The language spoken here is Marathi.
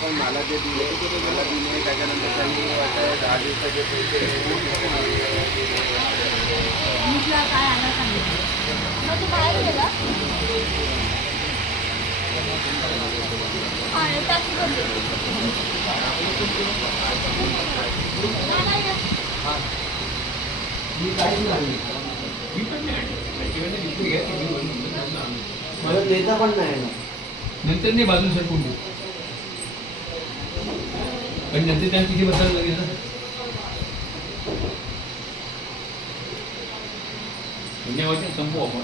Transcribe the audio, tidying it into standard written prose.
पण मला जे दिले त्याच्यानंतर त्यांनी वाटतं 10 दिवसाचे पैसे काय आला सांगितलं मग तू बाहेर गेला टॅक्सी करते मला नेता पण नाही ना नंतर नाही बाजूला सरकून देऊ पण नंतर त्यांना तिथे बसायला लागेल ना धन्यवाद संपू आपण